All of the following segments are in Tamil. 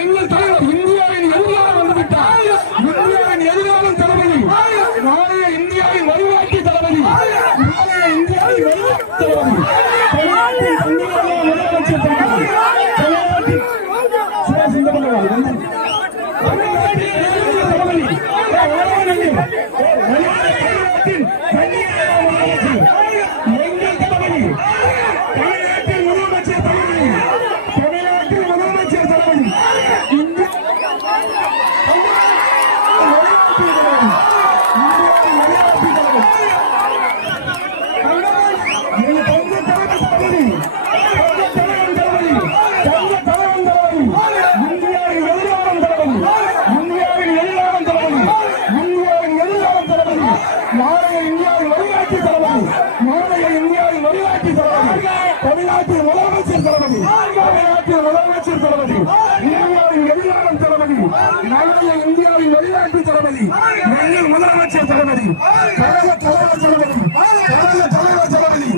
எங்கள் தலைவர் இந்தியாவின் எதிர்காலம் வந்துவிட்டார். இந்தியாவின் எதிர்காலம் தளபதி, நாளைய இந்தியாவின் வழிகாட்டி தளபதி, நாளைய இந்தியாவின் வழிகாட்டி தளபதி, தமிழ்நாட்டின் தந்தையாக முதலமைச்சர் தளபதி, தமிழ்நாட்டின் சிவசிந்த தளபதி, தமிழ்நாட்டின் தளபதி, தமிழ்நாட்டின் தந்தையாக முதலமைச்சர் எங்கள் தளபதி, தமிழ்நாட்டின் முதலமைச்சர் தளபதி, தமிழ்நாட்டின் முதலமைச்சர் தளபதி, தமிழ்நாட்டின் முதலமைச்சர் தளபதி, தமிழ்நாட்டின் முதலமைச்சர் தளபதி, இந்தியாவின் எதிர்காலம் தளபதி, நாளைய இந்தியாவின் வழிகாட்டி தளபதி, எங்கள் முதலமைச்சர் தளபதி, தலைவர் தளபதி, தலைவர் தளபதி,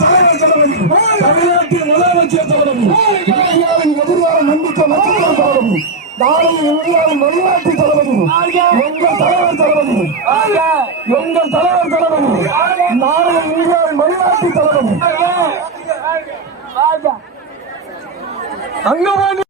தலைவர் தளபதி, தமிழ்நாட்டின் முதலமைச்சர் தளபதி, இந்தியாவின் எதிர்காலம் நம்பிக்கை நட்சத்திரம் தளபதி, நாளைய இந்தியாவின் வழிகாட்டி தளபதி, எங்கள் தலைவர் தளபதி, எங்கள் தலைவர் தளபதி, நாளைய இந்தியாவின் வழிகாட்டி தளபதி.